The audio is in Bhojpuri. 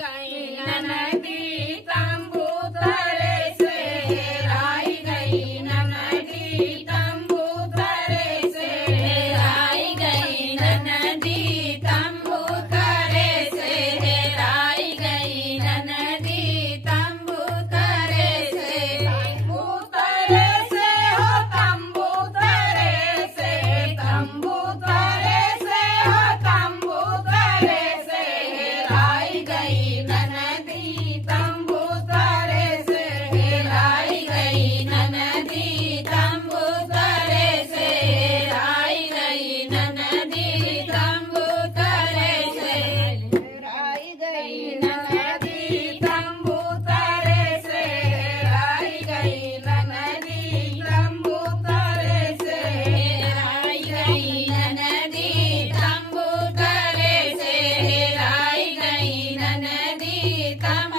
गई ननदी तंबू तरे से, आई गई ननदी तंबू तरे से, आई गई ननदी तंबू तरे से, आई गई ननदी तंबू तरे से, तंबू तरे से हो तंबू तरे से, तंबू तरे से हो तंबू तरे से, आई गई ननदी तंबू तरे से, आई गई ननदी तंबू तरे से, आई गई ननदी तंबू तरे से, आई गई ननदी तंबू तरे से, आई गई ननदी तंबू तरे से, आई गई ननदी तंबू तरे से, आई गई ननदी तंबू